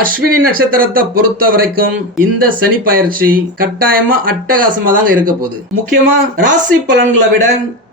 அஸ்வினி நட்சத்திரத்தை பொறுத்த வரைக்கும் இந்த சனி பயிற்சி கட்டாயமா அட்டகாசமா தாங்க இருக்க போகுது. முக்கியமா ராசி பலன்களை விட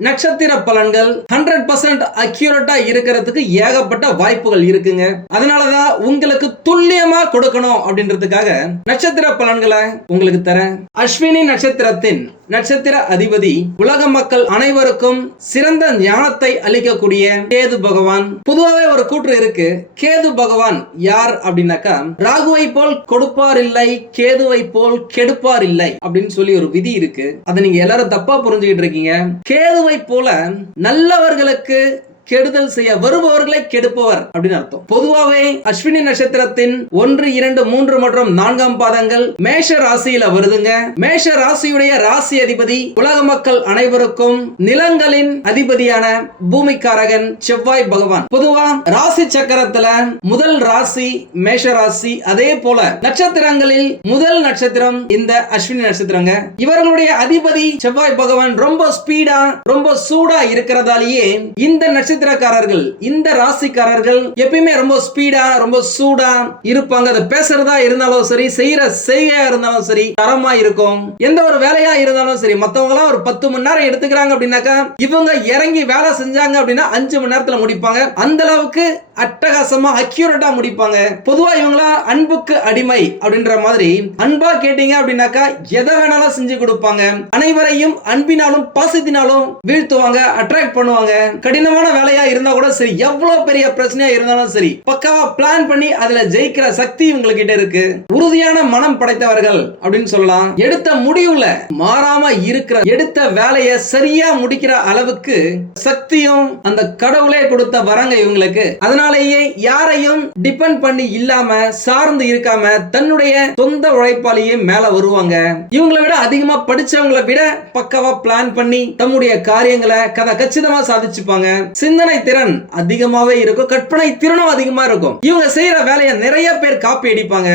நட்சத்திர பலன்கள் ஹண்ட்ரட் பர்சன்ட் அக்யூரட்டா இருக்கிறதுக்கு ஏகப்பட்ட வாய்ப்புகள் இருக்குங்க. அதனாலதான் உங்களுக்கு துல்லியமா கொடுக்கணும் அப்படின்றதுக்காக நட்சத்திர பலன்களை உங்களுக்கு தரேன். அஸ்வினி நட்சத்திரத்தின் நட்சத்திர அதிபதி உலக மக்கள் அனைவருக்கும் சிறந்த ஞானத்தை அளிக்கக்கூடிய கேது பகவான். பொதுவாகவே ஒரு கூற்று இருக்கு. கேது பகவான் யார் அப்படின்னாக்கா ராகுவை போல் கொடுப்பார் இல்லை கேதுவை போல் கெடுப்பார் இல்லை அப்படின்னு சொல்லி ஒரு விதி இருக்கு. அதை நீங்க எல்லாரும் தப்பா புரிஞ்சுக்கிட்டு இருக்கீங்க. கேதுவை போல நல்லவர்களுக்கு கெடுதல் செய்ய வருபவர்களை கெடுப்பவர் அப்படின்னு அர்த்தம். பொதுவாகவே அஸ்வினி நட்சத்திரத்தின் ஒன்று இரண்டு மூன்று மற்றும் நான்காம் பாதங்கள் மேஷ ராசியில வருதுங்க. மேஷ ராசியுடைய ராசி அதிபதி உலக மக்கள் அனைவருக்கும் நிலங்களின் அதிபதியான பூமிக்காரகன் செவ்வாய் பகவான். பொதுவா ராசி சக்கரத்துல முதல் ராசி மேஷ ராசி அதே போல நட்சத்திரங்களில் முதல் நட்சத்திரம் இந்த அஸ்வினி நட்சத்திரங்க. இவர்களுடைய அதிபதி செவ்வாய் பகவான் ரொம்ப ஸ்பீடா ரொம்ப சூடா இருக்கிறதாலேயே இந்த நட்சத்திரக்காரர்கள் இந்த ராசிக்காரர்கள் எப்பயுமே ரொம்ப ஸ்பீடா ரொம்ப சூடா இருப்பாங்க. அது பேசுறதா இருந்தாலும் சரி செய்யற செய்கையா இருந்தாலும் சரி தரமா இருக்கும். எந்த ஒரு வேலையா இருந்தாலும் சரி மத்தவங்க எல்லாம் ஒரு பத்து மணி நேரம் எடுத்துக்கிறாங்க அப்படின்னாக்கா இவங்க இறங்கி வேலை செஞ்சாங்க அப்படின்னா அஞ்சு மணி நேரத்துல முடிப்பாங்க. அந்த அளவுக்கு அட்டகாசமா அக்யூரேட்டா முடிப்பாங்க. பொதுவா இவங்களா அன்புக்கு அடிமை அப்படின்ற மாதிரி அன்பா கேட்டீங்க அப்படின்னாக்கா எதை வேணாலும் செஞ்சு கொடுப்பாங்க. அனைவரையும் அன்பினாலும் பாசத்தினாலும் வீழ்த்துவாங்க அட்ராக்ட் பண்ணுவாங்க. கடினமான வேலையா இருந்தா கூட சரி எவ்வளவு பெரிய பிரச்சனையா இருந்தாலும் சரி பக்காவா பிளான் பண்ணி அதுல ஜெயிக்கிற சக்தி உங்க கிட்ட இருக்கு. உறுதியான மனம் படைத்தவர்கள் அப்படின்னு சொல்லலாம். எடுத்த முடிவுல மாறாம இருக்கிற எடுத்த வேலையை சரியா முடிக்கிற அளவுக்கு சக்தியும் அந்த கடவுளே கொடுத்த வரங்க இவங்களுக்கு. தன்னாலேயே யாரையும் டிபெண்ட் பண்ணி இல்லாம சார்ந்து இருக்காம தன்னுடைய சொந்த உழைப்பாலேயே மேல வருவாங்க. இவங்களை விட அதிகமா படிச்சவங்களை விட பக்கவா பிளான் பண்ணி தம்முடைய காரியங்களை கதை கச்சிதமா சாதிச்சுப்பாங்க. சிந்தனை திறன் அதிகமாவே இருக்கும். கற்பனை திறனும் அதிகமா இருக்கும். இவங்க செய்யற வேலையை நிறைய பேர் காப்பி அடிப்பாங்க.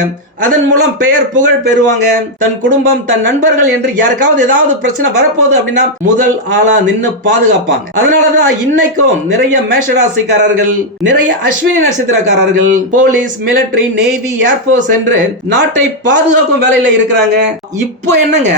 அதன் மூலம் பெயர் புகழ் பெறுவாங்க. தன் குடும்பம் தன் நண்பர்கள் என்று யாருக்காவது ஏதாவது பிரச்சனை வரப்போகுது அப்படின்னா முதல் ஆளா நின்று பாதுகாப்பாங்க. அதனாலதான் இன்னைக்கும் நிறைய மேஷராசிக்காரர்கள் நிறைய அஸ்வினி நட்சத்திரக்காரர்கள் போலீஸ் மிலிட்டரி நேவி ஏர்போர்ஸ் என்று நாட்டை பாதுகாக்கும் வேலையில இருக்கிறாங்க. இப்போ என்னங்க?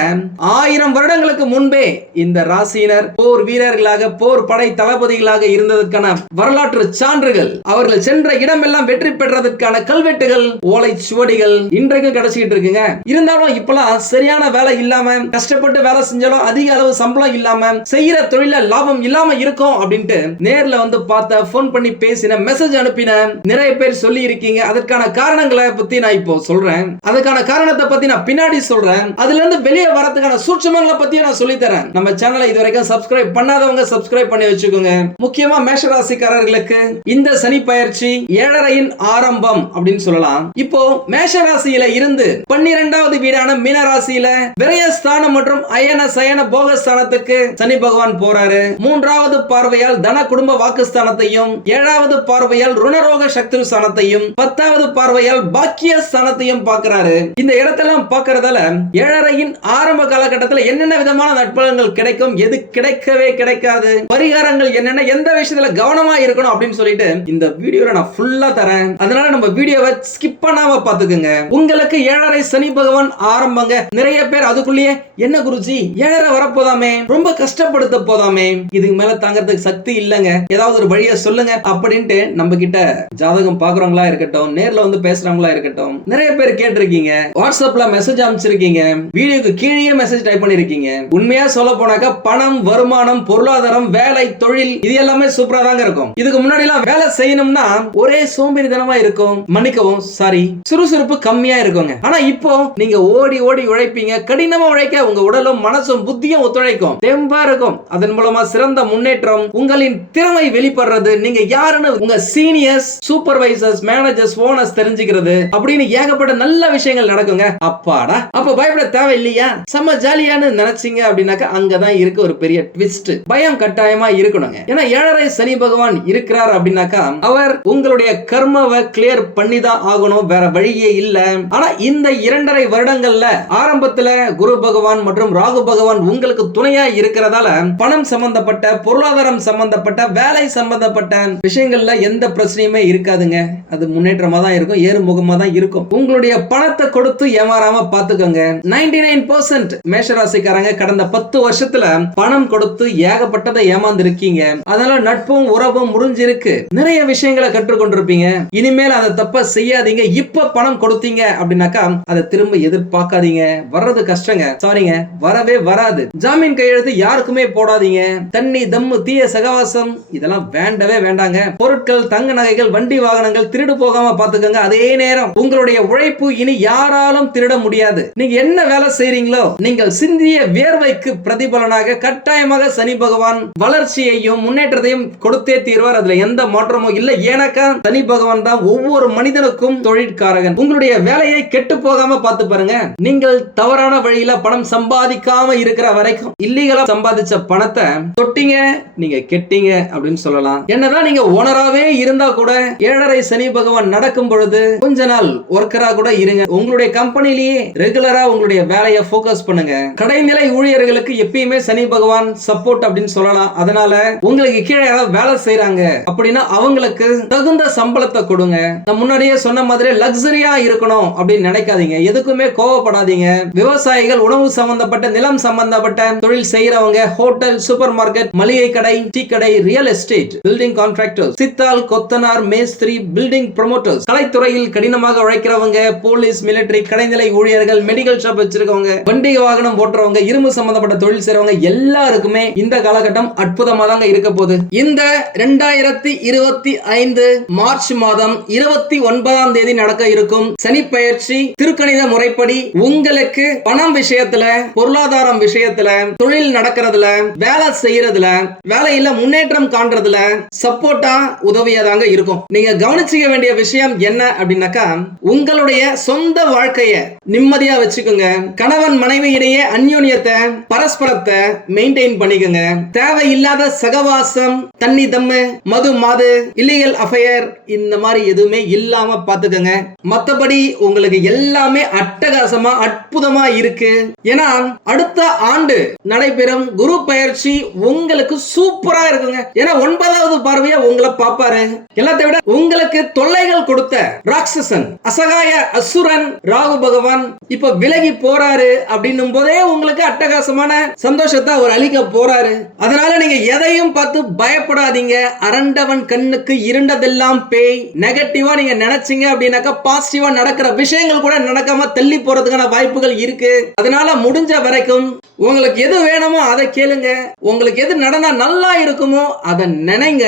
ஆயிரம் வருடங்களுக்கு முன்பே இந்த ராசியினர் போர் வீரர்களாக போர் படை தளபதிகளாக இருந்ததற்கான வரலாற்று சான்றுகள் அவர்கள் சென்ற இடமெல்லாம் வெற்றி பெற்றதற்கான கல்வெட்டுகள் ஓலை சுவடிகள் இன்றைக்கும் கிடைச்சிட்டு இருக்குங்க. இருந்தாலும் இப்பெல்லாம் சரியான வேலை இல்லாம கஷ்டப்பட்டு வேலை செஞ்சாலும் அதிக அளவு சம்பளம் இல்லாம செய்யற தொழில லாபம் இல்லாம இருக்கும் அப்படின்ட்டு நேர்ல வந்து பார்த்த போன் பண்ணி பேசின மெசேஜ் அனுப்பின நிறைய பேர் சொல்லி இருக்கீங்க. அதற்கான காரணங்களை பத்தி நான் இப்போ சொல்றேன். அதுக்கான காரணத்தை பத்தி நான் பின்னாடி சொல்றேன். அதுல இருந்து வெளியே வரதுக்கான சூட்சமங்களை பத்தி நான் சொல்லி தரேன். நம்ம சேனலை இது வரைக்கும் சப்ஸ்கிரைப் பண்ணாதவங்க சப்ஸ்கிரைப் பண்ணி வச்சுக்கோங்க. முக்கியமா மேஷராசிக்காரர்களுக்கு இந்த சனி பயிற்சி ஏழரையின் ஆரம்பம் அப்படின்னு சொல்லலாம். இப்போ மேஷராசி ராசியில இருந்து பன்னிரெண்டாவது வீடான மீன ராசியில விரயஸ்தானம் மற்றும் அயன சயன போகஸ்தானத்துக்கு சனி பகவான் போறாரு. மூன்றாவது பார்வையால் தன குடும்ப வாக்குஸ்தானத்தையும் ஏழாவது பார்வையால் ருணரோக சக்தி ஸ்தானத்தையும் பத்தாவது பார்வையால் பாக்கிய ஸ்தானத்தையும் பார்க்கிறாரு. இந்த இடத்தெல்லாம் பார்க்கறதால ஏழரையின் ஆரம்ப காலகட்டத்தில் என்னென்ன விதமான நட்பலன்கள் கிடைக்கும் எது கிடைக்கவே கிடைக்காது பரிகாரங்கள் என்னென்ன எந்த விஷயத்துல கவனமா இருக்கணும் அப்படின்னு சொல்லிட்டு இந்த வீடியோல நான் ஃபுல்லா தரேன். அதனால நம்ம வீடியோவை ஸ்கிப் பண்ணாம பாத்துக்கோங்க உங்களுக்கு ஏழரை சனி பகவான் ஆரம்பங்க. நிறைய பேர் அதுக்குள்ளேயே என்ன குருஜி ஏழரை வரப்போதாமே? ரொம்ப கஷ்டப்படுத்த போதாமே? இதுக்கு மேல தாங்கறதுக்கு சக்தி இல்லங்க. ஏதாவது ஒரு வழிய சொல்லுங்க அப்படின்ட்டு நம்ம கிட்ட ஜாதகம் பாக்குறவங்களா இருக்கட்டும் நேர்ல வந்து பேசுறவங்களா இருக்கட்டும் நிறைய பேர் கேட்டிருக்கீங்க. வாட்ஸ்அப்ல மெசேஜ் அனுப்பிச்சிருக்கீங்க. வீடியோக்கு கீழே மெசேஜ் டைப் பண்ணிருக்கீங்க. உண்மையா சொல்ல போனாக்க பணம் வருமானம் பொருளாதாரம் வேலை தொழில் இது எல்லாமே சூப்பரா தாங்க இருக்கும். இதுக்கு முன்னாடி எல்லாம் வேலை செய்யணும்னா ஒரே சோம்பேறித்தனமா இருக்கும். மன்னிக்கவும் சாரி சுறுசுறுப்பு கம்மியா இருக்குங்க. ஆனா இப்போ நீங்க ஓடி ஓடி உழைப்பீங்க. கடினமா உழைக்க உங்க உடலும் மனசும் புத்தியும் ஒத்துழைக்கும். தெம்பா இருக்கும். அதன் மூலமா சிறந்த முன்னேற்றம் உங்களின் திறமை வெளிப்படுறது. நீங்க யாருன்னு உங்க சீனியர்ஸ் சூப்பர்வைசர்ஸ் மேனேஜர்ஸ் ஓனர்ஸ் தெரிஞ்சுக்கிறது. அப்படின்னு ஏகப்பட்ட நல்ல விஷயங்கள் நடக்குங்க. அப்பாடா. அப்ப பயப்பட தேவை இல்லையா செம்ம ஜாலியான்னு நினைச்சீங்க அப்படின்னாக்கா அங்கதான் இருக்கு ஒரு பெரிய ட்விஸ்ட் பயம் கட்டாயமா இருக்கணுங்க. ஏன்னா ஏழரை சனி பகவான் இருக்கிறார் அப்படின்னாக்கா அவர் உங்களுடைய கர்மாவை கிளியர் பண்ணி தான் ஆகணும். வேற வழியே இல்ல. ஆனா இந்த இரண்டரை வருடங்கள்ல ஆரம்பத்துல குரு பகவான் மற்றும் ராகு பகவான் உங்களுக்கு துணையா இருக்கிறதால பணம் சம்பந்தப்பட்ட பொருளாதாரம் சம்பந்தப்பட்ட வேலை சம்பந்தப்பட்ட விஷயங்கள்ல எந்த பிரச்சனையுமே இருக்காதுங்க. அது முன்னேற்றமா தான் இருக்கும் ஏறுமுகமா தான் இருக்கும். உங்களுடைய பணத்தை கொடுத்து ஏமாறாம பாத்துக்கோங்க. நைன்டி நைன் பர்சன்ட் மேஷராசிக்காரங்க கடந்த பத்து வருஷத்துல பணம் கொடுத்து ஏகப்பட்டதை ஏமாந்து இருக்கீங்க அதனால நட்பும் உறவும் முடிஞ்சிருக்கு நிறைய விஷயங்களை கற்றுக்கொண்டிருப்பீங்க. இனிமேல் அதை தப்ப செய்யாதீங்க. இப்ப பணம் கொடுத்தீங்க அப்படின்னாக்கா அதை திரும்ப எதிர்பார்க்காதீங்க. வர்றது கஷ்டங்க. சாரிங்க வரவே வராது. ஜாமீன் கையெழுத்து யாருக்குமே போடாதீங்க. தண்ணி தம்மு தீய சகவாசம் இதெல்லாம் வேண்டவே வேண்டாங்க. பொருட்கள் தங்க நகைகள் வண்டி வாகனங்கள் திருடு போகாம பாத்துக்கோங்க அதே நேரம் உங்களுடைய உழைப்பு இனி யாராலும் திருட முடியாது. நீங்க என்ன வேலை செய்றீங்களோ நீங்கள் சிந்திய வியர்வைக்கு பிரதிபலனாக கட்டாயமாக சனி பகவான் வளர்ச்சியையும் முன்னேற்றத்தையும் கொடுத்தே தீர்வார். அதுல எந்த மாற்றமும் இல்ல. ஏனக்கா சனி பகவான் தான் ஒவ்வொரு மனிதனுக்கும் தொழிற்காரகன். உங்களுடைய வேலையை கெட்டு போகாம பார்த்து பாருங்க. நீங்கள் தவறான வழியில பணம் சம்பாதிக்காம இருக்கிற வரைக்கும் இல்லீகலா சம்பாதிச்ச பணத்தை தொட்டீங்க நீங்க கெட்டீங்க அப்படின்னு சொல்லலாம். என்னதான் நீங்க ஓனராவே இருந்தா கூட ஏழரை சனி பகவான் நடக்கும் பொழுது கொஞ்ச நாள் ஒர்க்கரா கூட இருங்க. உங்களுடைய கம்பெனிலேயே ரெகுலரா உங்களுடைய வேலையை போக்கஸ் பண்ணுங்க. கடைநிலை ஊழியர்களுக்கு எப்பயுமே சனி பகவான் சப்போர்ட் அப்படின்னு சொல்லலாம். அதனால உங்களுக்கு கீழே யாராவது வேலை செய்யறாங்க அப்படின்னா அவங்களுக்கு தகுந்த சம்பளத்தை கொடுங்க. நான் முன்னாடியே சொன்ன மாதிரி லக்ஸரியா இருக்கணும். அப்படின்னு நினைக்காதீங்க. எதுக்குமே கோவப்படாதீங்க. விவசாயிகள் உணவு சம்பந்தப்பட்ட நிலம் சம்பந்தப்பட்ட தொழில் செய்யறவங்க ஹோட்டல் சூப்பர் மார்க்கெட் மளிகை கடை டீ கடை ரியல் எஸ்டேட் பில்டிங் கான்ட்ராக்டர் சித்தால் கொத்தனார் மேஸ்திரி பில்டிங் ப்ரொமோட்டர்ஸ் கலைத்துறையில் கடினமாக உழைக்கிறவங்க போலீஸ் மிலிட்டரி கடைநிலை ஊழியர்கள் மெடிக்கல் ஷாப் வச்சிருக்கவங்க வண்டி வாகனம் ஓட்டுறவங்க இரும்பு சம்பந்தப்பட்ட தொழில் செய்றவங்க எல்லாருக்குமே இந்த காலகட்டம் அற்புதமா தாங்க இருக்க போகுது. இந்த ரெண்டாயிரத்தி இருபத்தி ஐந்து மார்ச் மாதம் இருபத்தி ஒன்பதாம் தேதி நடக்க இருக்கும் சனி பயிற்சி திருக்கணித முறைப்படி உங்களுக்கு பணம் விஷயத்துல பொருளாதாரம் விஷயத்துல தொழில் நடக்கிறதுல வேலை செய்யறதுல வேலையில முன்னேற்றம் காண்றதுல சப்போர்ட்டா உதவியா தாங்க இருக்கும். நீங்க கவனிச்சுக்க வேண்டிய விஷயம் என்ன அப்படின்னாக்கா உங்களுடைய சொந்த வாழ்க்கைய நிம்மதியா வச்சுக்கோங்க. கணவன் மனைவி இடையே அந்யோன்யத்தை பரஸ்பரத்தை மெயின்டைன் பண்ணிக்கோங்க. தேவையில்லாத சகவாசம் தண்ணி தம்மு மது மாது இல்லீகல் அஃபயர் இந்த மாதிரி எதுவுமே இல்லாம பாத்துக்கோங்க மத்தபடி உங்களுக்கு எல்லாமே அட்டகாசமா அற்புதமா இருக்கு. ஏன்னா அடுத்த ஆண்டு நடைபெறும் குரு பயிற்சி உங்களுக்கு சூப்பரா இருக்குங்க. ஏன்னா ஒன்பதாவது பார்வையா உங்களை பாப்பாரு எல்லாத்தை விட உங்களுக்கு தொல்லைகள் கொடுத்த ராட்சசன் அசகாய அசுரன் ராகு பகவான் இப்ப விலகி போறாரு அப்படின்னும் போதே உங்களுக்கு அட்டகாசமான சந்தோஷத்தை அவர் அழிக்க போறாரு. அதனால நீங்க எதையும் பார்த்து பயப்படாதீங்க. அரண்டவன் கண்ணுக்கு இருண்டதெல்லாம் பேய். நெகட்டிவா நீங்க நினைச்சீங்க அப்படின்னாக்கா பாசிட்டிவா நடக்க நடக்கிற விஷயங்கள் கூட நடக்காம தள்ளி போறதுக்கான வாய்ப்புகள் இருக்கு. அதனால முடிஞ்ச வரைக்கும் உங்களுக்கு எது வேணுமோ அதை கேளுங்க. உங்களுக்கு எது நடந்தா நல்லா இருக்குமோ அதை நினைங்க.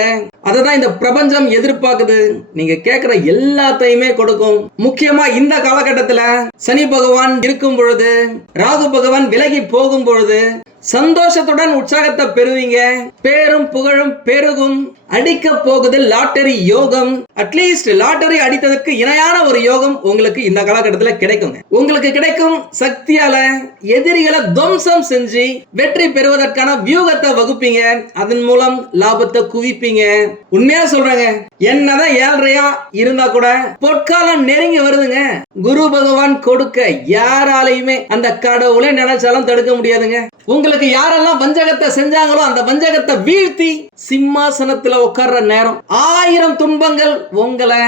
அதை தான் இந்த பிரபஞ்சம் எதிர்பார்க்குது. நீங்க கேட்கிற எல்லாத்தையுமே கொடுக்கும். முக்கியமா இந்த காலகட்டத்துல சனி பகவான் இருக்கும் பொழுது ராகு பகவான் விலகி போகும் பொழுது சந்தோஷத்துடன் உற்சாகத்தை பெறுவீங்க. பேரும் புகழும் பெருகும். அடிக்க போகுது லாட்டரி யோகம். அட்லீஸ்ட் லாட்டரி அடித்ததற்கு இணையான ஒரு யோகம் உங்களுக்கு இந்த காலகட்டத்தில் கிடைக்குங்க. உங்களுக்கு கிடைக்கும் சக்தியால எதிரிகளை துவம்சம் செஞ்சு வெற்றி பெறுவதற்கான வியூகத்தை வகுப்பீங்க. அதன் மூலம் லாபத்தை குவிப்பீங்க. உண்மையா சொல்றேங்க. என்னதான் ஏழ்றையா இருந்தா கூட பொற்காலம் நெருங்கி வருதுங்க. குரு பகவான் கொடுக்க யாராலையுமே அந்த கடவுளை நினைச்சாலும் தடுக்க முடியாதுங்க. உங்களுக்கு யாரெல்லாம் வஞ்சகத்தை செஞ்சாங்களோ அந்த வஞ்சகத்தை வீழ்த்தி சிம்மாசனத்துல உட்கார்ற நேரம். ஆயிரம் துன்பங்கள் உங்களை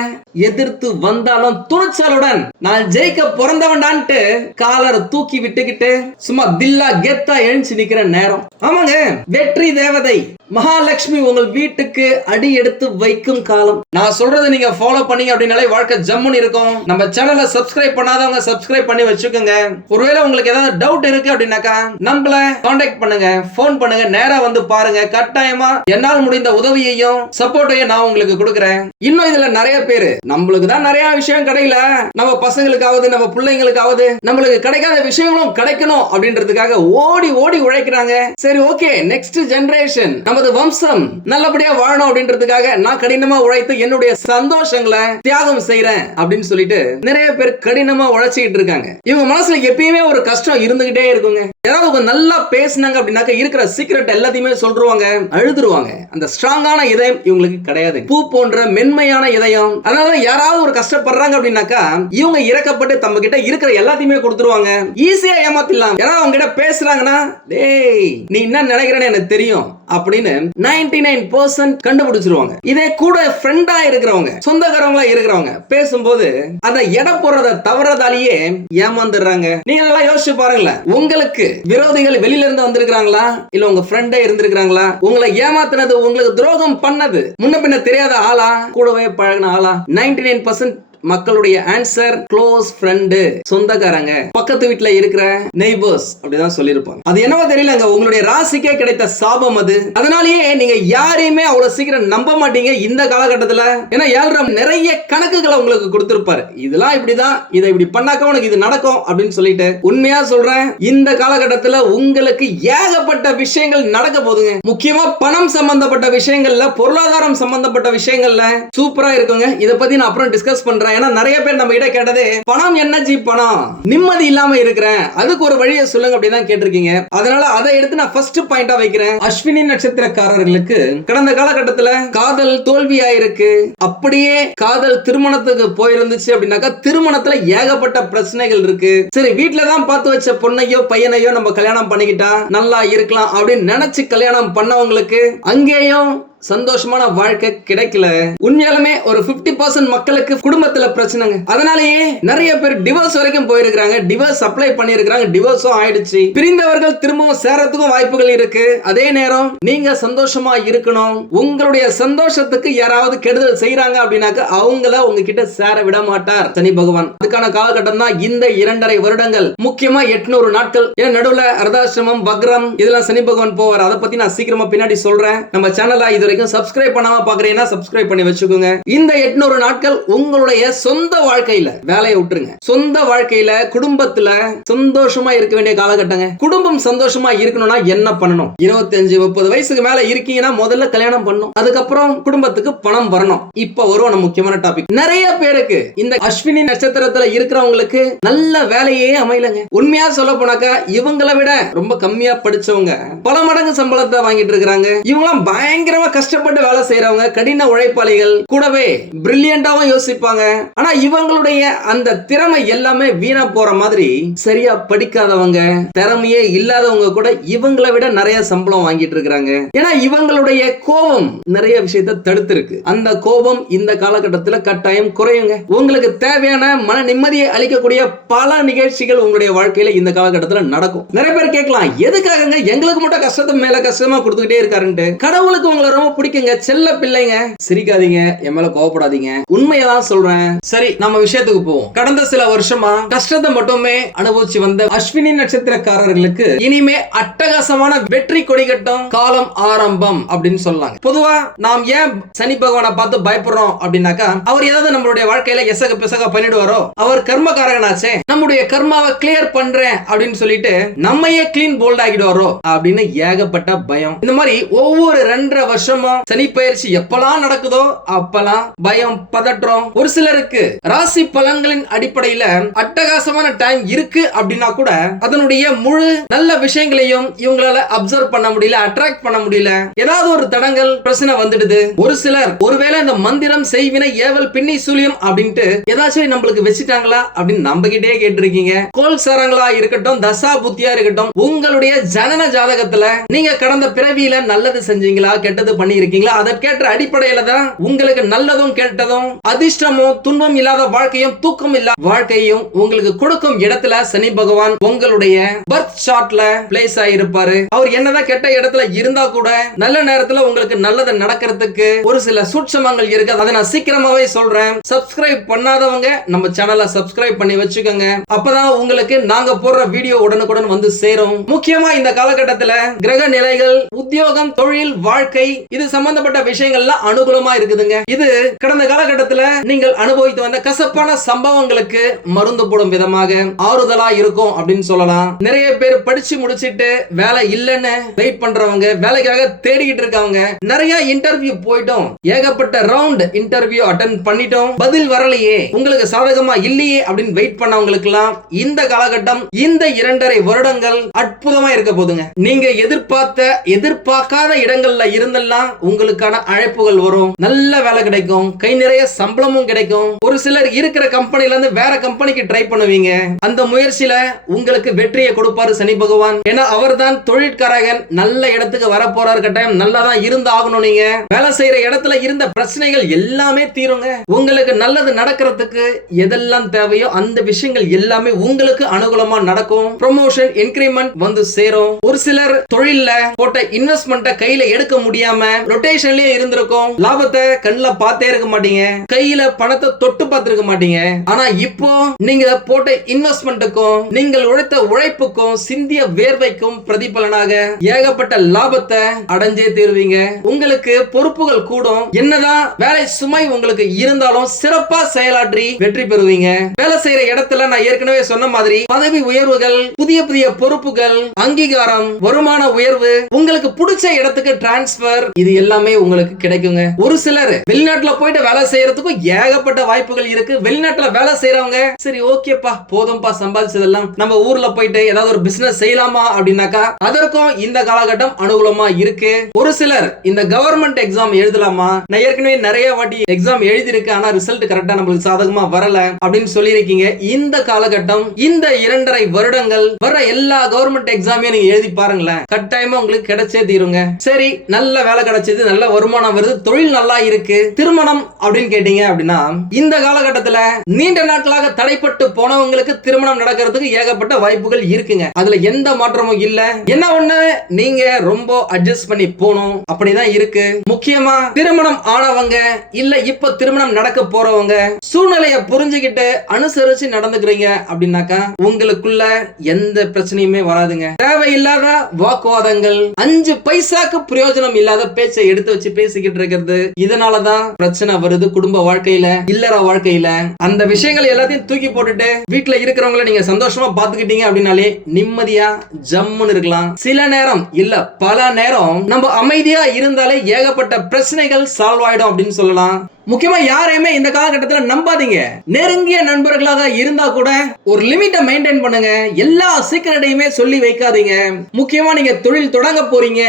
எதிர்த்து வந்தாலும் துணிச்சலுடன் நான் ஜெயிக்க பிறந்தவன்டான்ட்டு காலரை தூக்கி விட்டுக்கிட்டு சும்மா தில்லா கெத்தா எழுந்து நிக்கிற நேரம். ஆமாங்க வெற்றி தேவதை. மகாலட்சுமி உங்கள் வீட்டுக்கு அடி எடுத்து வைக்கும் காலம். நான் சொல்றதை நீங்க ஃபாலோ பண்ணீங்க அப்படின்னாலே வாழ்க்கை ஜம்முன்னு இருக்கும். நம்ம சேனலை சப்ஸ்கிரைப் பண்ணாதவங்க சப்ஸ்கிரைப் பண்ணி வச்சுக்கோங்க. ஒருவேளை உங்களுக்கு ஏதாவது டவுட் இருக்கு அப்படின்னாக்கா நம்மள காண்டாக்ட் பண்ணுங்க. ஃபோன் பண்ணுங்க. நேரா வந்து பாருங்க. கட்டாயமா என்னால் முடிந்த உதவியையும் சப்போர்ட்டையும் நான் உங்களுக்கு கொடுக்குறேன். இன்னும் இதுல நிறைய பேரு. நம்மளுக்கு தான் நிறைய விஷயம் கிடைக்கல நம்ம பசங்களுக்காவது நம்ம பிள்ளைங்களுக்காவது நம்மளுக்கு கிடைக்காத விஷயங்களும் கிடைக்கணும் அப்படின்றதுக்காக ஓடி ஓடி உழைக்கிறாங்க. சரி ஓகே நெக்ஸ்ட் ஜெனரேஷன் நமது வம்சம் நல்லபடியா வாழணும் அப்படின்றதுக்காக நான் கடினமா உழைத்து என்னுடைய சந்தோஷங்களை தியாகம் செய்யறேன் அப்படின்னு சொல்லிட்டு நிறைய பேர் கடினமா உழைச்சிக்கிட்டு இருக்காங்க. இவங்க மனசுல எப்பயுமே ஒரு கஷ்டம் இருந்துகிட்டே இருக்குங்க. யாராவது அவங்க நல்லா பேசுனாங்க அப்படின்னாக்க இருக்கிற சீக்கிரட் எல்லாத்தையுமே சொல்றாங்க அழுதுருவாங்க. அந்த ஸ்ட்ராங்கான இதயம் இவங்களுக்கு கிடையாது. பூ போன்ற மென்மையான இதயம். அதனால யாராவது ஒரு கஷ்டப்படுறாங்க அப்படின்னாக்கா இவங்க இறக்கப்பட்டு நம்ம கிட்ட இருக்கிற எல்லாத்தையுமே கொடுத்துருவாங்க. ஈஸியா ஏமாத்திடலாம். யாராவது அவங்க கிட்ட பேசுறாங்கன்னா டேய் நீ என்ன நினைக்கிறேன்னு எனக்கு தெரியும் அப்படின்னு நைன்டி நைன் பர்சன்ட் கண்டுபிடிச்சிருவாங்க. இதே கூட ஃப்ரெண்டா இருக்கிறவங்க சொந்தக்காரவங்களா இருக்கிறவங்க பேசும்போது அந்த எடை போடுறத தவறதாலேயே ஏமாந்துடுறாங்க. நீங்க எல்லாம் யோசிச்சு பாருங்களேன். உங்களுக்கு விரோதிகள் வெளியில இருந்து வந்திருக்கிறாங்களா? இல்ல உங்க ஃப்ரெண்டே இருந்திருக்கிறாங்களா? உங்களை ஏமாத்துனது உங்களுக்கு துரோகம் பண்ணது. முன்ன பின்ன தெரியாத ஆளா? கூடவே பழகின ஆளா? நைன்டி நைன் பர்சன்ட் மக்களுடைய ஆன்சர் க்ளோஸ் ஃப்ரெண்டு சொந்தக்காரங்க. பக்கத்து வீட்டுல இருக்கிற நெய்பர்ஸ் அப்படிதான் சொல்லியிருப்பாங்க. அது என்னவோ தெரியலங்க உங்களுடைய ராசிக்கே கிடைத்த சாபம் அது. அதனாலேயே நீங்க யாரையுமே அவ்வளவு சீக்கிரம் நம்ப மாட்டீங்க இந்த காலகட்டத்துல. ஏன்னா ஏழரம் நிறைய கணக்குகளை உங்களுக்கு கொடுத்திருப்பாரு. இதெல்லாம் இப்படிதான் இதை இப்படி பண்ணாக்க உனக்கு இது நடக்கும் அப்படின்னு சொல்லிட்டு உண்மையா சொல்றேன். இந்த காலகட்டத்துல உங்களுக்கு ஏகப்பட்ட விஷயங்கள் நடக்க போதுங்க முக்கியமா பணம் சம்பந்தப்பட்ட விஷயங்கள்ல பொருளாதாரம் சம்பந்தப்பட்ட விஷயங்கள்ல சூப்பரா இருக்குங்க. இதை பத்தி நான் அப்புறம் டிஸ்கஸ் பண்றேன். ஏன்னா நிறைய பேர் நம்ம கிட்ட கேட்டது பணம் என்ன ஜி பணம்? நிம்மதி இல்லாம இருக்கிறேன். அதுக்கு ஒரு வழியை சொல்லுங்க அப்படின்னு தான் கேட்டிருக்கீங்க. அதனால அதை எடுத்து நான் ஃபர்ஸ்ட் பாயிண்டா வைக்கிறேன். அஸ்வினி நட்சத்திரக்காரர்களுக்கு கடந்த காலகட்டத்துல காதல் தோல்வியா இருக்கு அப்படியே காதல் திருமணத்துக்கு போயிருந்துச்சு அப்படின்னாக்கா திருமணத்துல ஏகப்பட்ட பிரச்சனைகள் இருக்கு. சரி வீட்ல தான் பார்த்து வச்ச பொண்ணையோ பையனையோ நம்ம கல்யாணம் பண்ணிக்கிட்டா நல்லா இருக்கலாம் அப்படின்னு நினைச்சு கல்யாணம் பண்ணவங்களுக்கு அங்கேயும் சந்தோஷமான வாழ்க்கை கிடைக்கல. உண்மையாலுமே ஒரு 50% பர்சன்ட் மக்களுக்கு குடும்பத்துல பிரச்சனைங்க. அதனாலேயே நிறைய பேர் டிவோர்ஸ் வரைக்கும் போயிருக்காங்க டிவோர்ஸ் அப்ளை பண்ணிருக்காங்க டிவோர்ஸும் ஆயிடுச்சு. பிரிந்தவர்கள் திரும்பவும் சேரத்துக்கும் வாய்ப்புகள் இருக்கு. அதே நேரம் நீங்க சந்தோஷமா இருக்கணும். உங்களுடைய சந்தோஷத்துக்கு யாராவது கெடுதல் செய்யறாங்க அப்படின்னாக்க அவங்கள உங்ககிட்ட சேர விட மாட்டார் சனி பகவான். அதுக்கான காலகட்டம் தான் இந்த இரண்டரை வருடங்கள். முக்கியமா எட்நூறு நாட்கள். ஏன்னா நடுவுல அர்தாசிரமம் பக்ரம் இதெல்லாம் சனி பகவான் போவார். அதை பத்தி நான் சீக்கிரமா பின்னாடி சொல்றேன். நம்ம சேனலா இது வரைக்கும் சப்ஸ்கிரைப் பண்ணாம பாக்குறீங்கன்னா சப்ஸ்கிரைப் பண்ணி வச்சுக்கோங்க. இந்த எட்நூறு நாட்கள் உங்களுடைய சொந்த வாழ்க்கையில வேலையை விட்டுருங்க. சொந்த வாழ்க்கையில குடும்பத்துல சந்தோஷமா இருக்க வேண்டிய காலகட்டங்க. குடும்பம் சந்தோஷமா இருக்கணும்னா என்ன பண்ணணும்? இருபத்தஞ்சு முப்பது வயசுக்கு மேல இருக்கீங்கன்னா முதல்ல கல்யாணம் பண்ணும் அதுக்கப்புறம் குடும்பத்துக்கு பணம் வரணும். இப்ப வரும் நம்ம முக்கியமான டாபிக் நிறைய பேருக்கு இந்த அஸ்வினி நட்சத்திரத்துல இருக்கிறவங்களுக்கு நல்ல வேலையே அமையலங்க. உண்மையா சொல்ல போனாக்கா இவங்களை விட ரொம்ப கம்மியா படிச்சவங்க பல மடங்கு சம்பளத்தை வாங்கிட்டு இருக்கிறாங்க. இவங்களாம் பயங்கரமா கஷ்டப்பட்டு வேலை செய்யறவங்க கடின உழைப்பாளிகள் கூடவே பிரில்லியண்டாவும் யோசிப்பாங்க. ஆனா இவங்களுடைய அந்த திறமை எல்லாமே வீணா போற மாதிரி சரியா படிக்காதவங்க திறமையே இல்லாதவங்க கூட இவங்களை விட நிறைய சம்பளம் வாங்கிட்டு இருக்காங்க ஏன்னா இவங்களுடைய கோபம் நிறைய விஷயத்தை தடுத்திருக்கு. அந்த கோபம் இந்த காலகட்டத்துல கட்டாயம் குறையுங்க. உங்களுக்கு தேவையான மன நிம்மதியை அளிக்கக்கூடிய பல நிகழ்ச்சிகள் உங்களுடைய வாழ்க்கையில இந்த காலகட்டத்துல நடக்கும். நிறைய பேர் கேட்கலாம் எதுக்காகங்க? எங்களுக்கு மட்டும் கஷ்டத்தை மேல கஷ்டமா கொடுத்துக்கிட்டே இருக்காருன்ட்டு. கடவுளுக்கு உங்களை ரொம்ப பிடிக்குங்க. செல்ல பிள்ளைங்க. சிரிக்காதீங்க. என் மேல கோவப்படாதீங்க. உண்மையதான் சொல்றேன். சரி நம்ம விஷயத்துக்கு போவோம். கடந்த சில வருஷமா கஷ்டத்தை மட்டுமே அனுபவிச்சு வந்த அஸ்வினி நட்சத்திரக்காரர்களுக்கு இனிமே அட்டகாசமான வெற்றி கொடிகட்டும் காலம் ஆரம்பம் அப்படின்னு சொல்லலாம் பொதுவா நாம் ஏன் சனி பகவானை பார்த்து பயப்படுறோம் அப்படின்னாக்கா அவர் ஏதாவது நம்மளுடைய வாழ்க்கையில எசக பிசக பண்ணிடுவாரோ? அவர் கர்மகாரகனாச்சே நம்முடைய கர்மாவை கிளியர் பண்றேன் அப்படின்னு சொல்லிட்டு நம்மையே கிளீன் போல்ட் ஆகிடுவாரோ அப்படின்னு ஏகப்பட்ட பயம். இந்த மாதிரி ஒவ்வொரு ரெண்டரை வருஷமா சனி பயிற்சி எப்பெல்லாம் நடக்குதோ அப்பெல்லாம் பயம் பதற்றம். ஒரு சிலருக்கு ராசி பலன்களின் அடிப்படையில அட்டகாசமான டைம் இருக்கு அப்படின்னா கூட அதனுடைய முழு நல்ல விஷயங்களையும் இவங்களால அப்சர்வ் பண்ண முடியல அட்ராக்ட் பண்ண முடியல. ஏதாவது ஒரு தடங்கள் பிரச்சனை வந்துடுது. ஒரு சிலர் ஒருவேளை இந்த மந்திரம் செய்வினை ஏவல் பின்னி சூழியம் அப்படின்ட்டு ஏதாச்சும் நம்மளுக்கு வச்சுட்டாங்களா அப்படின்னு நம்ம கிட்டே கேட்டிருக்கீங்க. கோல் சரங்களா இருக்கட்டும் தசா புத்தியா இருக்கட்டும் உங்களுடைய ஜனன ஜாதகத்துல நீங்க கடந்த பிறவியில நல்லது செஞ்சீங்களா கெட்டது பண்ணியிருக்கீங்களா? அதற்கேற்ற அடிப்படையில தான் உங்களுக்கு நல்லதும் கெட்டதும் அதிர்ஷ்டமும் துன்பம் இல்லாத வாழ்க்கையும் தூக்கம் இல்லாத வாழ்க்கையும் உங்களுக்கு கொடுக்கும் இடத்துல சனி பகவான் உங்களுடைய பர்த் ஷாட்ல பிளேஸ் ஆயிருப்பாரு அவர் என்னதான் கெட்ட இடத்துல இருந்தா கூட நல்ல நேரத்துல உங்களுக்கு நல்லது நடக்கிறதுக்கு ஒரு சில சூட்சமங்கள் இருக்கு. அதை நான் சீக்கிரமாவே சொல்றேன். சப்ஸ்கிரைப் பண்ணாதவங்க நம்ம சேனலை சப்ஸ்கிரைப் பண்ணி வச்சுக்கோங்க. அப்பதான் உங்களுக்கு நாங்க போடுற வீடியோ உடனுக்குடன் வந்து சேரும். முக்கியமா இந்த காலகட்டத்துல கிரக நிலைகள் உத்தியோகம் தொழில் வாழ்க்கை இது சம்பந்தப்பட்ட விஷயங்கள்லாம் அனுகூலமா இருக்குதுங்க. இது கடந்த காலகட்டத்தில் நீங்கள் அனுபவித்து வந்த கசப்பான சம்பவங்களுக்கு மருந்து போடும் விதமாக ஆறுதலா இருக்கும் அப்படின்னு சொல்லலாம். நிறைய பேர் படிச்சு முடிச்சிட்டு வேலை இல்லைன்னு வெயிட் பண்றவங்க வேலைக்காக தேடிக்கிட்டு இருக்கவங்க நிறைய இன்டர்வியூ போயிட்டோம். ஏகப்பட்ட ரவுண்ட் இன்டர்வியூ அட்டன் பண்ணிட்டோம். பதில் வரலையே. உங்களுக்கு சாதகமா இல்லையே அப்படின்னு வெயிட் பண்ணவங்களுக்கு எல்லாம் இந்த காலகட்டம் இந்த இரண்டரை வருடங்கள் அற்புதமா இருக்க போதுங்க நீங்க எதிர்பார்த்த எதிர்பார்க்காத இடங்கள்ல இருந்தெல்லாம் உங்களுக்கான அழைப்புகள் வரும். நல்ல வேலை கிடைக்கும். கை நிறைய சம்பளமும் கிடைக்கும். ஒரு சிலர் இருக்கிற கம்பெனில இருந்து வேற கம்பெனிக்கு ட்ரை பண்ணுவீங்க. அந்த முயற்சியில உங்களுக்கு வெற்றியை கொடுப்பாரு சனி பகவான். ஏன்னா அவர் தான் தொழிற்காரகன். நல்ல இடத்துக்கு வர போறாரு கட்டாயம் நல்லா தான் இருந்து ஆகணும் நீங்க. வேலை செய்யற இடத்துல இருந்த பிரச்சனைகள் எல்லாமே தீருங்க. உங்களுக்கு நல்லது நடக்கிறதுக்கு எதெல்லாம் தேவையோ அந்த விஷயங்கள் எல்லாமே உங்களுக்கு அனுகூலமா நடக்கும். ப்ரொமோஷன் இன்கிரிமெண்ட் வந்து சேரும். ஒரு சிலர் தொழில்ல போட்ட இன்வெஸ்ட்மெண்ட்டை கையில எடுக்க முடியாம ரொட்டேஷன்லயே இருந்திருக்கும். லாபத்தை கண்ணில் பார்த்தே இருக்க மாட்டீங்க. கையில பணத்தை தொட்டு பார்த்திருக்க மாட்டீங்க. ஆனா இப்போ நீங்க போட்ட இன்வெஸ்ட்மெண்ட்டுக்கும் நீங்கள் உழைத்த உழைப்புக்கும் சிந்திய வேர்வைக்கும் பிரதிபலனாக ஏகப்பட்ட லாபத்தை அடைஞ்சே தீர்வீங்க. உங்களுக்கு பொறுப்புகள் கூடும். என்னதான் வேலை சுமை உங்களுக்கு இருந்தாலும் சிறப்பா செயலாற்றி வெற்றி பெறுவீங்க. வேலை செய்யற இடத்துல நான் ஏற்கனவே சொன்ன மாதிரி பதவி உயர்வுகள் புதிய புதிய பொறுப்புகள் அங்கீகாரம் வருமான உயர்வு உங்களுக்கு பிடிச்ச இடத்துக்கு டிரான்ஸ்பர் இது எல்லாமே உங்களுக்கு கிடைக்குங்க. ஒரு சிலர் வெளிநாட்டுல போயிட்டு வேலை செய்யறதுக்கும் ஏகப்பட்ட வாய்ப்புகள் இருக்கு. வெளிநாட்டுல வேலை செய்யறவங்க சரி ஓகேப்பா போதும்பா சம்பாதிச்சதெல்லாம் நம்ம ஊர்ல போயிட்டு ஏதாவது ஒரு பிசினஸ் செய்யலாமா அப்படின்னாக்கா அதற்கும் இந்த காலகட்டம் அனுகூலமா இருக்கு. ஒரு சிலர் இந்த கவர்மெண்ட் எக்ஸாம் எழுதலாமா? நான் ஏற்கனவே நிறைய வாட்டி எக்ஸாம் எழுதியிருக்கு ஆனா ரிசல்ட் கரெக்டா நம்மளுக்கு சாதகமா வரல அப்படின்னு சொல்லியிருக்கீங்க. இந்த காலகட்டம் இந்த இரண்டரை வருடங்கள் வர எல்லா கவர்மெண்ட் எக்ஸாமையும் நீங்க எழுதி பாருங்களேன். கட்டாயமா உங்களுக்கு கிடைச்சே தீருங்க. சரி நல்ல வேலை கிடைச்சது நல்ல வருமானம் வருது தொழில் நல்லா இருக்கு திருமணம் அப்படின்னு கேட்டீங்க அப்படின்னா இந்த காலகட்டத்துல நீண்ட நாட்களாக தடைப்பட்டு போனவங்களுக்கு திருமணம் நடக்கிறதுக்கு ஏகப்பட்ட வாய்ப்புகள் இருக்குங்க. அதுல எந்த மாற்றமும் இல்ல. என்ன ஒண்ணு? நீங்க ரொம்ப அட்ஜஸ்ட் பண்ணி போகணும். அப்படிதான் இருக்கு. முக்கியமா திருமணம் ஆனவங்க இல்ல இப்ப திருமணம் நடக்க போறவங்க சூழ்நிலைய புரிஞ்சுக்கிட்டு அனுசரிச்சு நடந்துக்கிறீங்க அப்படின்னாக்கா உங்களுக்குள்ள எந்த பிரச்சனையுமே வராதுங்க. தேவையில்லாத வாக்குவாதங்கள் அஞ்சு பைசாக்கு பிரயோஜனம் இல்லாத பேச்சை எடுத்து வச்சு பேசிக்கிட்டு இருக்கிறது. இதனாலதான் பிரச்சனை வருது குடும்ப வாழ்க்கையில இல்லற வாழ்க்கையில. அந்த விஷயங்கள் எல்லாத்தையும் தூக்கி போட்டுட்டு வீட்டுல இருக்கிறவங்கள நீங்க சந்தோஷமா பாத்துக்கிட்டீங்க அப்படின்னாலே நிம்மதியா ஜம்முன்னு இருக்கலாம். சில நேரம் இல்ல பல நேரம் நம்ம அமைதியா இருந்தாலே ஏகப்பட்ட பிரச்சனைகள் சால்வ் ஆயிடும் அப்படின்னு சொல்லலாம். முக்கியமா யாரையுமே இந்த காலகட்டத்துல நம்பாதீங்க. நெருங்கிய நண்பர்களாக இருந்தா கூட ஒரு லிமிட்டை மெயின்டைன் பண்ணுங்க. எல்லா சீக்கிரட்டையுமே சொல்லி வைக்காதீங்க. முக்கியமா நீங்க தொழில் தொடங்க போறீங்க.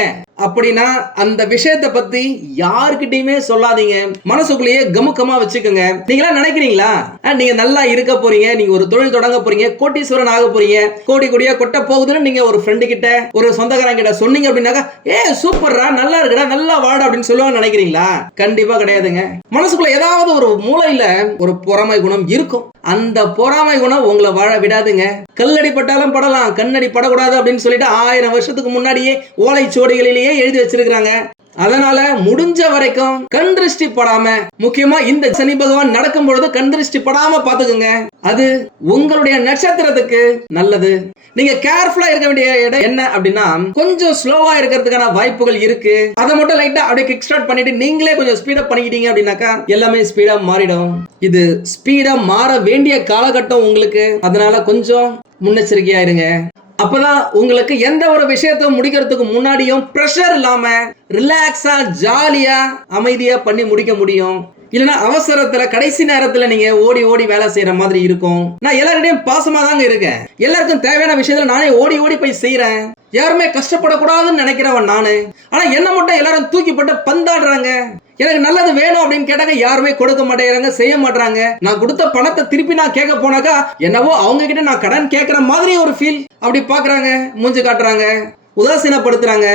அப்படின்னா அந்த விஷயத்தை பத்தி யாருக்கிட்டையுமே சொல்லாதீங்க. மனசுக்குள்ளேயே கமுக்கமா வச்சுக்கோங்க. நீங்களா நினைக்கிறீங்களா? நீங்க நல்லா இருக்க போறீங்க. நீங்க ஒரு தொழில் தொடங்க போறீங்க. கோட்டீஸ்வரன் ஆக போறீங்க. கோடி கோடியா கொட்ட போகுதுன்னு நீங்க ஒரு ஃப்ரெண்டு கிட்ட ஒரு சொந்தக்காரங்க கிட்ட சொன்னீங்க அப்படின்னாக்கா ஏ சூப்பர்ரா நல்லா இருக்குடா நல்லா வாடா அப்படின்னு சொல்லுவாங்க நினைக்கிறீங்களா? கண்டிப்பா கிடையாதுங்க. மனசுக்குள்ள ஏதாவது ஒரு மூலையில ஒரு பொறாமை குணம் இருக்கும். அந்த பொறாமை குணம் உங்களை வாழ விடாதுங்க. கல்லடி பட்டாலும் படலாம் கண்ணடி படக்கூடாது அப்படின்னு சொல்லிட்டு ஆயிரம் வருஷத்துக்கு முன்னாடியே ஓலைச்சுவடிகளிலேயே எழுதி வச்சிருக்கிறாங்க. அதனால முடிஞ்ச வரைக்கும் கண் திருஷ்டி படாம முக்கியமா இந்த சனி பகவான் நடக்கும் பொழுது கண் திருஷ்டி படாம பாத்துக்குங்க அது உங்களுடைய நட்சத்திரத்துக்கு நல்லது. நீங்க கேர்ஃபுல்லா இருக்க வேண்டிய இடம் என்ன அப்படின்னா கொஞ்சம் ஸ்லோவா இருக்கிறதுக்கான வாய்ப்புகள் இருக்கு. அதை மட்டும் லைட்டா அப்படியே கிக் ஸ்டார்ட் பண்ணிட்டு நீங்களே கொஞ்சம் ஸ்பீடப் பண்ணிக்கிட்டீங்க அப்படின்னாக்கா எல்லாமே ஸ்பீடா மாறிடும். இது ஸ்பீடா மாற வேண்டிய காலகட்டம் உங்களுக்கு. அதனால கொஞ்சம் முன்னெச்சரிக்கையா இருங்க. அப்பதான் உங்களுக்கு எந்த ஒரு விஷயத்தையும் முடிக்கிறதுக்கு முன்னாடியும் ப்ரெஷர் இல்லாம ரிலாக்ஸா ஜாலியா அமைதியா பண்ணி முடிக்க முடியும். இல்லைன்னா அவசரத்துல கடைசி நேரத்துல நீங்க ஓடி ஓடி வேலை செய்யற மாதிரி இருக்கும். நான் எல்லாருடையும் பாசமா தாங்க இருக்கேன். எல்லாருக்கும் தேவையான விஷயத்துல நானே ஓடி ஓடி போய் செய்யறேன் யாருமே கஷ்டப்படக்கூடாதுன்னு நினைக்கிறவன் நானு. ஆனா என்ன மட்டும் எல்லாரும் தூக்கி போட்டு பந்தாடுறாங்க. எனக்கு நல்லது வேணும் அப்படின்னு கேட்டாங்க யாருமே கொடுக்க மாட்டேங்கிறாங்க செய்ய மாட்டாங்க நான் கொடுத்த பணத்தை திருப்பி நான் கேட்க போனாக்கா என்னவோ அவங்க கிட்ட நான் கடன் கேட்கற மாதிரி ஒரு ஃபீல் அப்படி பார்க்குறாங்க மூஞ்சி காட்டுறாங்க உதாசீனப்படுத்துறாங்க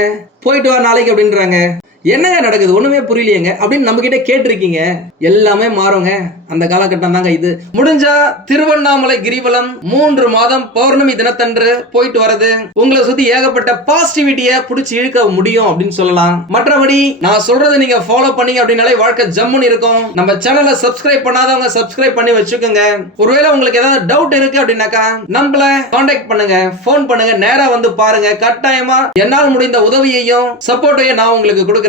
போயிட்டு வா நாளைக்கு அப்படின்றாங்க. என்னங்க நடக்குது? ஒண்ணுமே புரியலையேங்க. அப்படின்னு நம்ம கிட்ட கேட்டிருக்கீங்க. எல்லாமே மாறுங்க. அந்த காலகட்டம் தாங்க இது. முடிஞ்சா திருவண்ணாமலை கிரிவலம் மூன்று மாதம் பௌர்ணமி தினத்தன்று போயிட்டு வரது உங்களை சுத்தி ஏகப்பட்ட பாசிட்டிவிட்டிய புடிச்சு இழுக்க முடியும் அப்படின்னு சொல்லலாம். மற்றபடி நான் சொல்றதை நீங்க ஃபாலோ பண்ணீங்க அப்படின்னாலே வாழ்க்கை ஜம்முன்னு இருக்கும். நம்ம சேனலை சப்ஸ்கிரைப் பண்ணாதவங்க சப்ஸ்கிரைப் பண்ணி வச்சுக்கோங்க. ஒருவேளை உங்களுக்கு ஏதாவது டவுட் இருக்கு அப்படின்னாக்கா நம்மள காண்டாக்ட் பண்ணுங்க. ஃபோன் பண்ணுங்க. நேரா வந்து பாருங்க. கட்டாயமா என்னால் முடிந்த உதவியையும் சப்போர்ட்டையும் நான் உங்களுக்கு கொடுக்குறேன்.